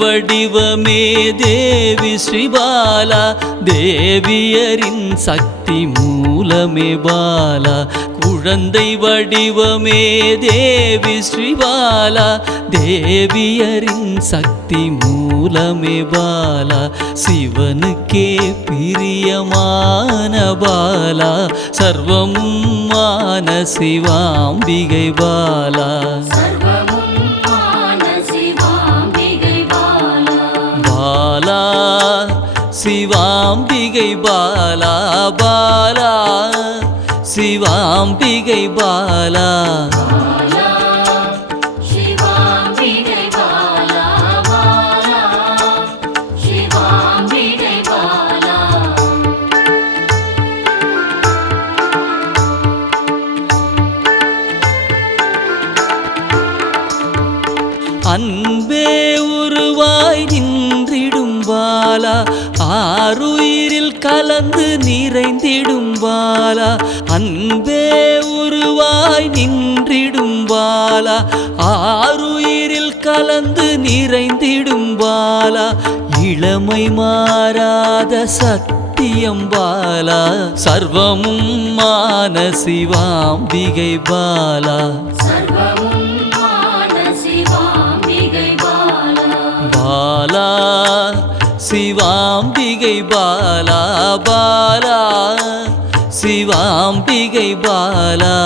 வடிவமே தேவி ஸ்ரீபாலா, தேவியரின் சக்தி மூலமே பாலா. குழந்தை வடிவமே தேவி ஸ்ரீபாலா, தேவியரின் சக்தி மூலமே பாலா. சிவனுக்கே பிரியமான பாலா, சர்வமும் மான சிவாம்பிகை பாலா. பாலா சிவாம்பிகை பாலா, பாலா சிவாம்பிகை பாலா. அன்பே உருவாய் நின்றிடும் பாலா, ஆருயிரில் கலந்து நிறைந்திடும் பாலா. அன்பே உருவாய் நின்றிடும் பாலா, ஆருயிரில் கலந்து நிறைந்திடும் பாலா. இளமை மாறாத சத்தியம் பாலா, சர்வமும் மான சிவாம்பிகை பாலா. பாலா சிவாம்பிகை பாலா, பாலா சிவாம்பிகை பாலா.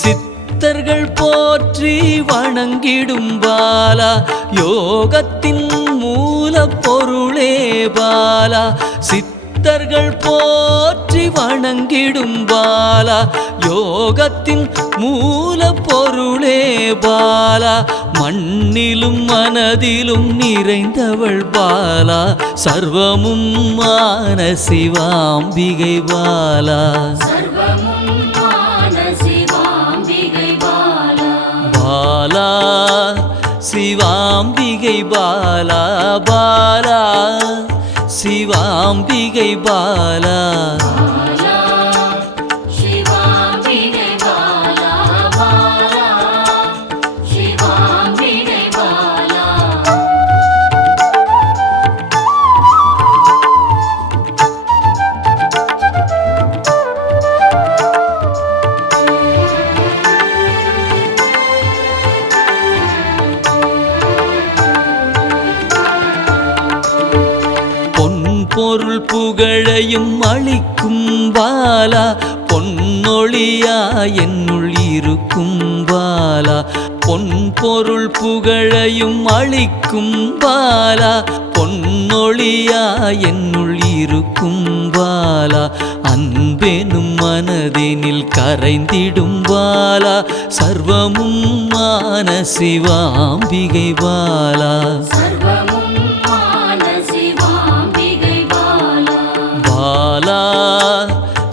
சித்தர்கள் போற்றி வணங்கிடும் பாலா, யோகத்தின் மூல பொருளே பாலா. சித்தர்கள் போற்றி வணங்கிடும் பாலா, யோகத்தின் மூல பொருளே பாலா. மண்ணிலும் மனதிலும் நிறைந்தவள் பாலா, சர்வமும் மான சிவாம்பிகை பாலா. பாலா சிவாம்பிகை பாலா, பாலா சிவாம்பிகை பாலா. பொருள் புகழையும் அளிக்கும் பாலா, பொன்னொழியா என்னுள் இருக்கும் பாலா. பொன் பொருள் புகழையும் அளிக்கும் பாலா, பொன்னொழியா என்னுள் இருக்கும் பாலா. அன்பெனும் மனதினில் கரைந்திடும் பாலா, சர்வமும் மான சிவாம்பிகை பாலா. பாலா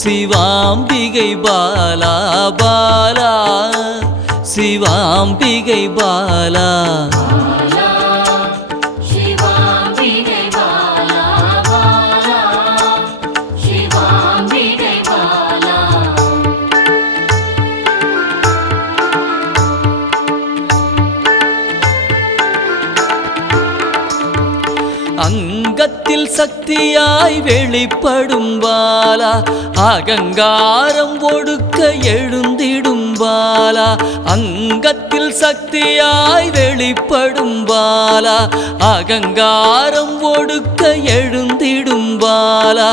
சிவாம்பிகை பாலா, பாலா சிவாம்பிகை பாலா. அங்கத்தில் சக்தியாய் வெளிப்படும் பாலா, அகங்காரம் ஒடுக்க எழுந்திடும் பாலா. அங்கத்தில் சக்தியாய் வெளிப்படும் பாலா, அகங்காரம் ஒடுக்க எழுந்திடும் பாலா.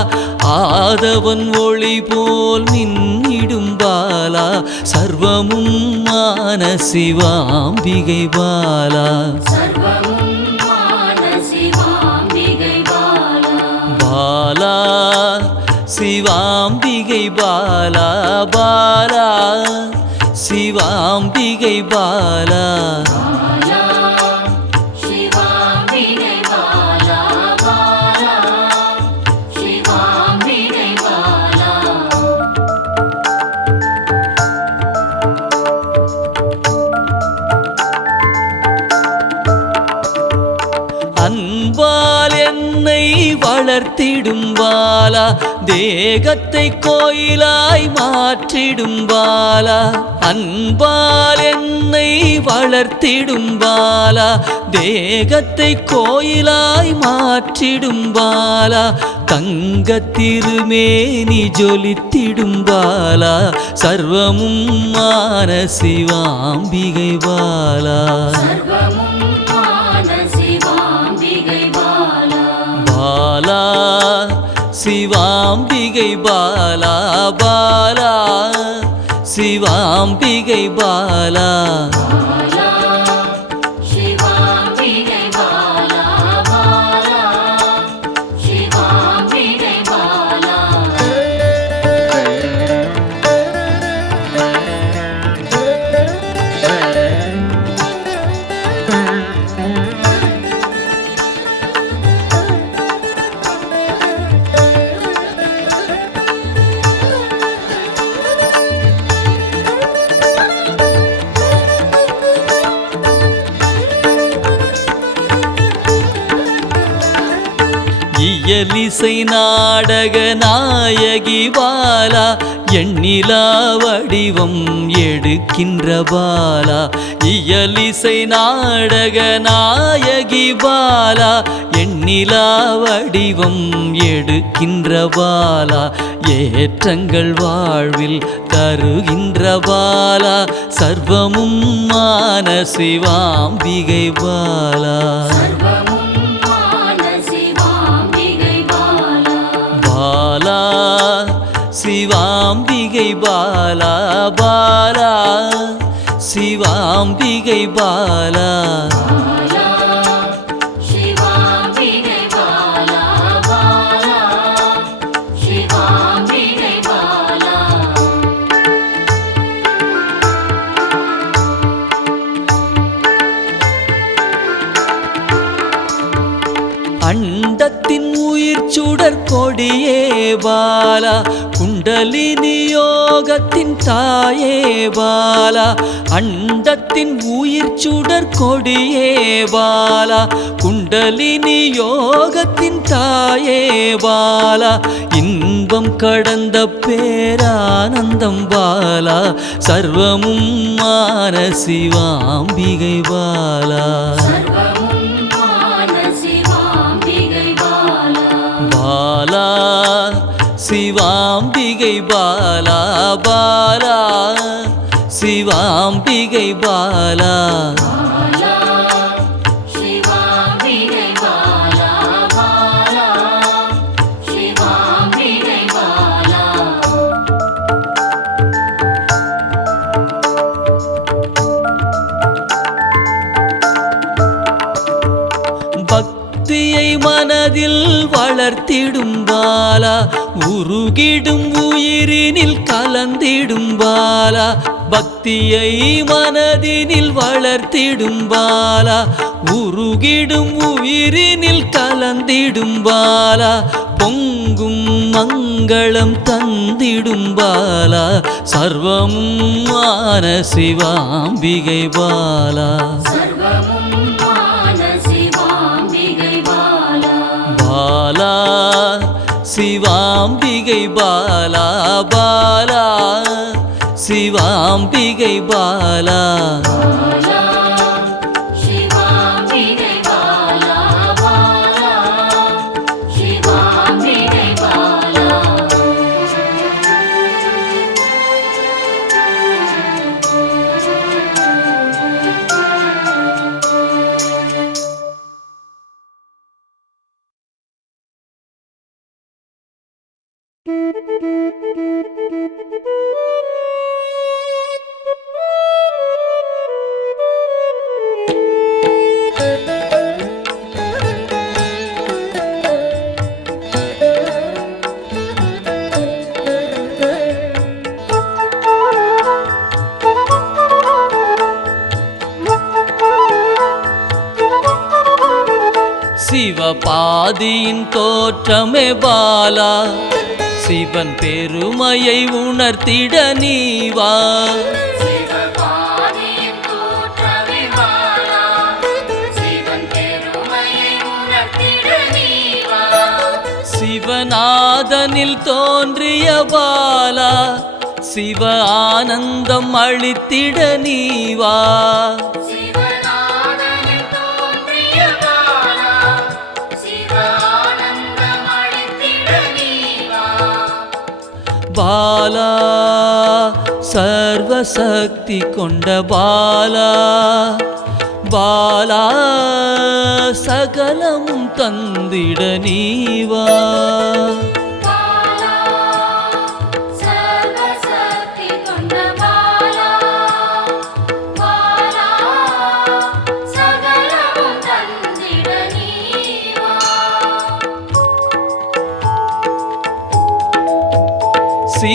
ஆதவன் ஒளி போல் மின்னிடும் பாலா, சர்வமும் மான சிவாம்பிகை பாலா. பாலா சிவாம்பிகை பாலா, பாலா சிவாம்பிகை பாலா. அன்பால் என்னை வளர்த்திடும் பாலா தேகத்தை கோயிலாய் மாற்றிடும் பாலா அன்பால் என்னை வளர்த்திடும் பாலா தேகத்தை கோயிலாய் மாற்றிடும் பாலா தங்க திருமேனி ஜொலித்திடும் பாலா சர்வமும் மான சிவாம்பிகை பாலா பாலா சிவாம்பிகை பாலா பாலா சிவாம்பிகை பாலா இயலிசை நாடக நாயகி பாலா எண்ணிலா வடிவம் எடுக்கின்ற பாலா இயலிசை நாடக நாயகி பாலா எண்ணிலா வடிவம் எடுக்கின்ற பாலா ஏற்றங்கள் வாழ்வில் தருகின்ற பாலா சர்வமும் மான சிவாம்பிகை பாலா பாலா சிவாம்பிகை பாலா பாலா சிவாம்பிகை பாலா அண்டத்தின் உயிர் சுடர் கொடியே பாலா குண்டலினி யோகத்தின் தாயே பாலா அண்டத்தின் உயிர் சுடர் கொடியே பாலா குண்டலினி யோகத்தின் தாயே பாலா இன்பம் கடந்த பேரானந்தம் பாலா சர்வமும் மான சிவாம்பிகை பாலா பாலா சிவாம்பிகை பாலா பாலா சிவாம்பிகை பாலா பக்தியை மனதில் வளர்த்திடும் பாலா உருகிடும் உயிரினில் கலந்திடும் பாலா பக்தியை மனதினில் வளர்த்திடும் பாலா உருகிடும் உயிரினில் கலந்திடும் பாலா பொங்கும் மங்களம் தந்திடும் பாலா சர்வமும் மான சிவாம்பிகை பாலா பாலா சிவாம்பிகை பாலா பாலா சிவாம்பிகை பாலா சிவபாதியின் தோற்றமே பாலா சிவன் பெருமையை உணர்த்திட நீவா சிவபாதியின் தோற்றமே பாலா சிவன் பெருமையை உணர்த்திட சிவநாதனில் தோன்றிய பாலா சிவ ஆனந்தம் அளித்திட நீவா பாலா சர்வசக்தி கொண்ட பாலா பாலா சகலமும் தந்திட நீவா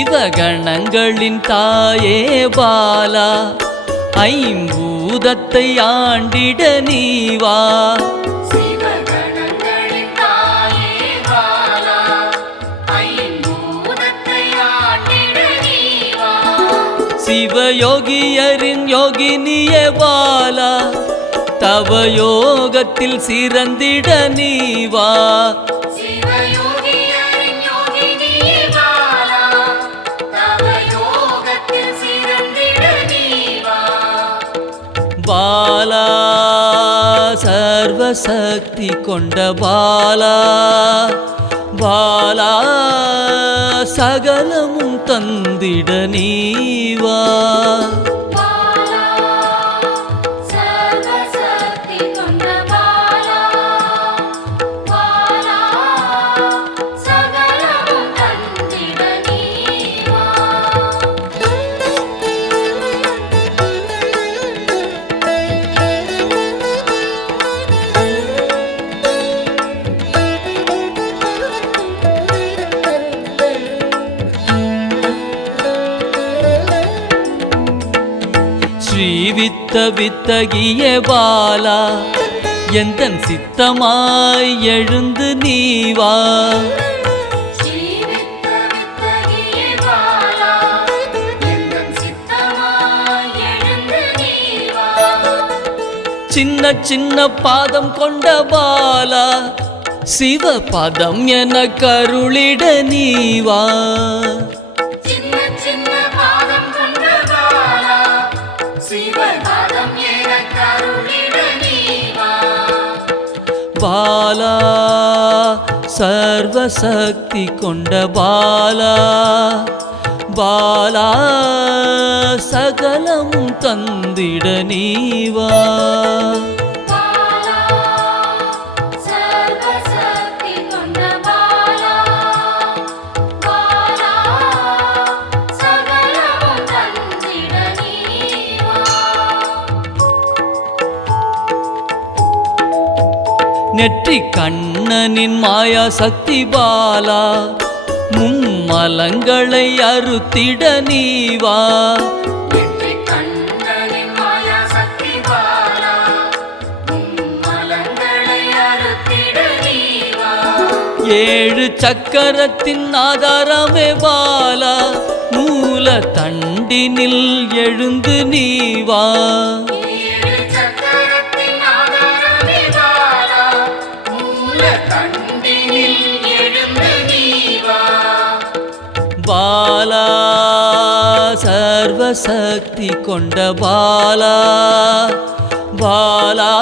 சிவகணங்களின் தாயே பாலா ஐம்பூதத்தை ஆண்டிட நீவா சிவயோகியரின் யோகினியே பாலா தவ யோகத்தில் சிறந்திட நீவா பாலா சர்வசக்தி கொண்ட பாலா பாலா சகலமும் தந்திட நீவா ஸ்ரீவித்த வித்தகிய பாலா எந்தன் சித்தமாய் எழுந்து நீவா சின்ன சின்ன பாதம் கொண்ட பாலா சிவ பதம் என கருளிட நீவா பாலா சர்வசக்தி கொண்ட பாலா பாலா சகலமும் தந்திட நீவா நெற்றி கண்ணனின் மாயா சக்தி பாலா மும்மலங்களை அறுத்திட நீவா ஏழு சக்கரத்தின் ஆதாரமே பாலா மூல தண்டினில் எழுந்து நீவா பாலா சர்வசக்தி கொண்ட பாலா பாலா